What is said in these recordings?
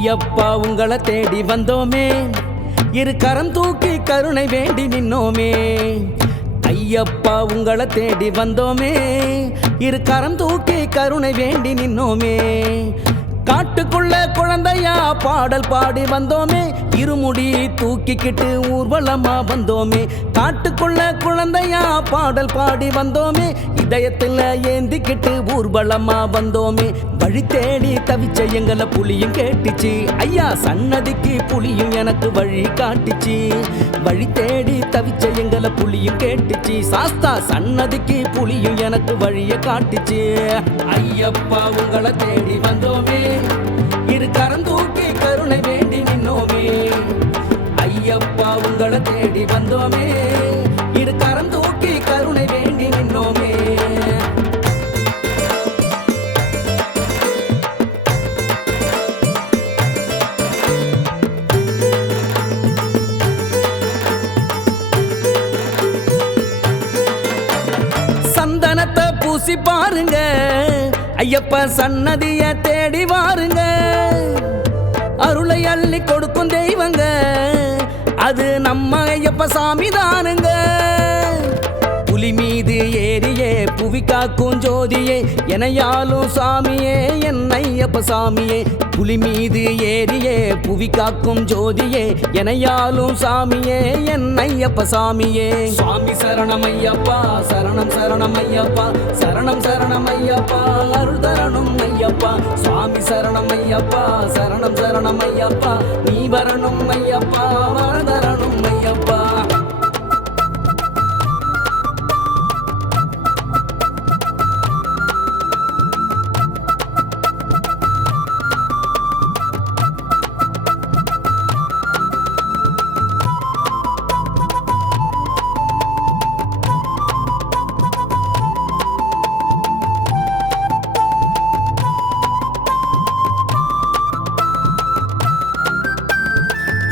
ஐயப்பா உங்களை தேடி வந்தோமே, இரு கரம் தூக்கி கருணை வேண்டி நின்னோமே. ஐயப்பா உங்களை தேடி வந்தோமே, இரு கரம் தூக்கி கருணை வேண்டி நின்னோமே. காட்டுக்குள்ள குழந்தையா பாடல் பாடி வந்தோமே, இருமுடி தூக்கிக்கிட்டு ஊர்வலமா வந்தோமே. காட்டுக்குள்ள குழந்தையா பாடல் பாடி வந்தோமே, இதயத்துல ஏந்திக்கிட்டு ஊர்வலமா வந்தோமே. வழி தேடி தவிச்ச எங்களை புலியும் கேட்டுச்சு, ஐயா சன்னதிக்கு புலியும் எனக்கு வழி காட்டுச்சு. வழி தேடி தவிச்ச எங்களை புலியும் கேட்டுச்சு, சாஸ்தா சன்னதிக்கு புலியும் எனக்கு வழிய காட்டுச்சு. ஐயப்பா உங்களை தேடி வந்தோமே, இரு கரம் தூக்கி கருணை வேண்டி நின்னோமே. ஐயப்பா உங்களை தேடி வந்தோமே, இரு கரம் தூக்கி கருணை வேண்டி நின்னோமே. சந்தனத்தை பூசி பாருங்க, ஐயப்ப சன்னதிய தேடி வாருங்க. அருளை அள்ளி கொடுக்கும் தெய்வங்க, அது நம்ம ஐயப்ப சாமி தானுங்க. புலி மீது ஏறியே புவி காக்கும் ஜோதியே, எனையாலும் சாமியே என் ஐயப்ப சாமியே. புலி மீது ஏறியே புவி காக்கும் ஜோதியே, எனையாலும் சாமியே என் ஐயப்ப சாமியே. சுவாமி சரணம் ஐயப்பா, சரணம் சரணம் ஐயப்பா, சரணம் சரணம் ஐயப்பா, அருள் தரணும் ஐயப்பா. சுவாமி சரணம் ஐயப்பா, சரணம் சரணம் ஐயப்பா, நீ வரணும் ஐயப்பா, வர தரணும் ஐயப்பா.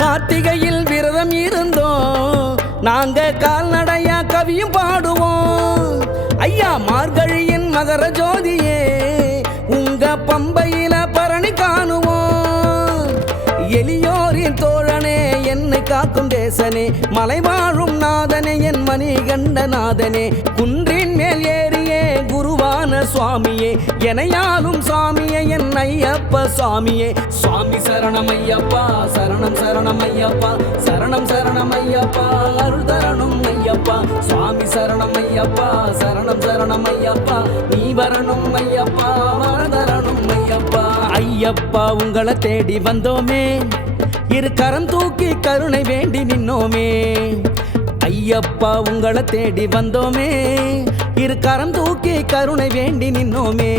கார்த்திகையில் விரதம் இருந்தோம், நாங்க கால்நடையா கவியும் பாடுவோம். ஐயா மார்கழியின் மகர ஜோதியே, உங்க பம்பையில பரணி காணுவோம். எளியோரின் தோழனே, என்னை காக்கும் தேசனே, மலை வாழும் நாதனே, என் மணி கண்ட நாதனே. குன்றின் மேல் ஏறியே குருவான சுவாமியே, எனையாலும் சாமியே என் ஐயப்ப சாமியே. சுவாமி சரணம் ஐயப்பா, சரணம் சரணம் ஐயப்பா, சரணம் சரணம் ஐயப்பா, அருள் தரணும் ஐயப்பா. சுவாமி சரணம் ஐயப்பா, சரணம் சரணம் ஐயப்பா, நீ வரணும் ஐயப்பா, வர தரணும் ஐயப்பா. ஐயப்பா உங்களை தேடி வந்தோமே, இரு கரம் தூக்கி கருணை வேண்டி நின்னோமே. ஐயப்பா உங்களை தேடி வந்தோமே, இரு கரம் தூக்கி கருணை வேண்டி நின்னோமே.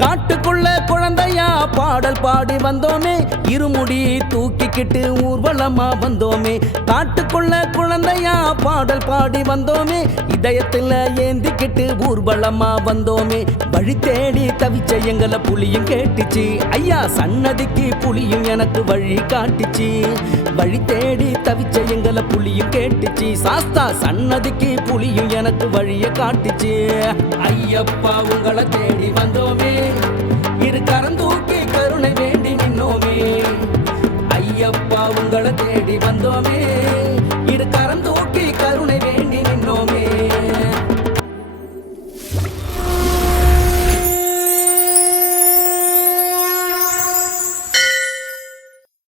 காட்டுக்குள்ள குழந்தையா பாடல் பாடி வந்தோமே, இருமுடி தூக்கிக்கிட்டு ஊர்வலமா வந்தோமே. காட்டுக்குள்ள குழந்தையா பாடல் பாடி வந்தோமே, இதயத்துல ஏந்திக்கிட்டு ஊர்வலமா வந்தோமே. வழி தேடி தவிச்ச எங்களை புலியும் கேட்டுச்சு, ஐயா சன்னதிக்கு புலியும் எனக்கு வழி காட்டுச்சு. வழி தேடி தவிச்ச எங்களை புலியும் கேட்டுச்சு, சாஸ்தா சன்னதிக்கு புலியும் எனக்கு வழிய காட்டுச்சு. ஐயப்பா உங்களை தேடி வந்தோமே, இரு கரம் தூக்கி கருணை வேண்டி நின்னோமே. ஐயப்பா உங்களை தேடி வந்தோமே.